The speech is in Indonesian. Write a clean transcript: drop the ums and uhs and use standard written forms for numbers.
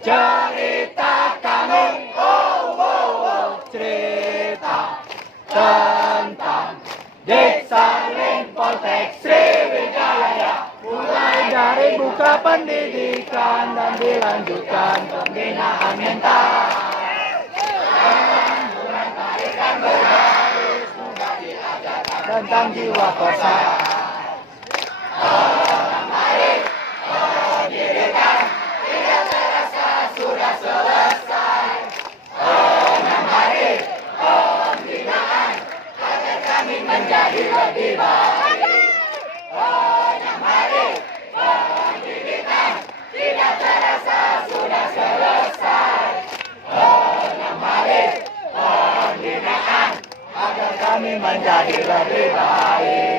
Cerita kami, cerita tentang Desa Poltek Sriwijaya. Mulai dari buka pendidikan dan dilanjutkan pembinaan mental. Tentang jiwa kosa. Menjadi lebih baik. Hari pendidikan tidak terasa sudah selesai. Hari pembinaan agar kami menjadi lebih baik.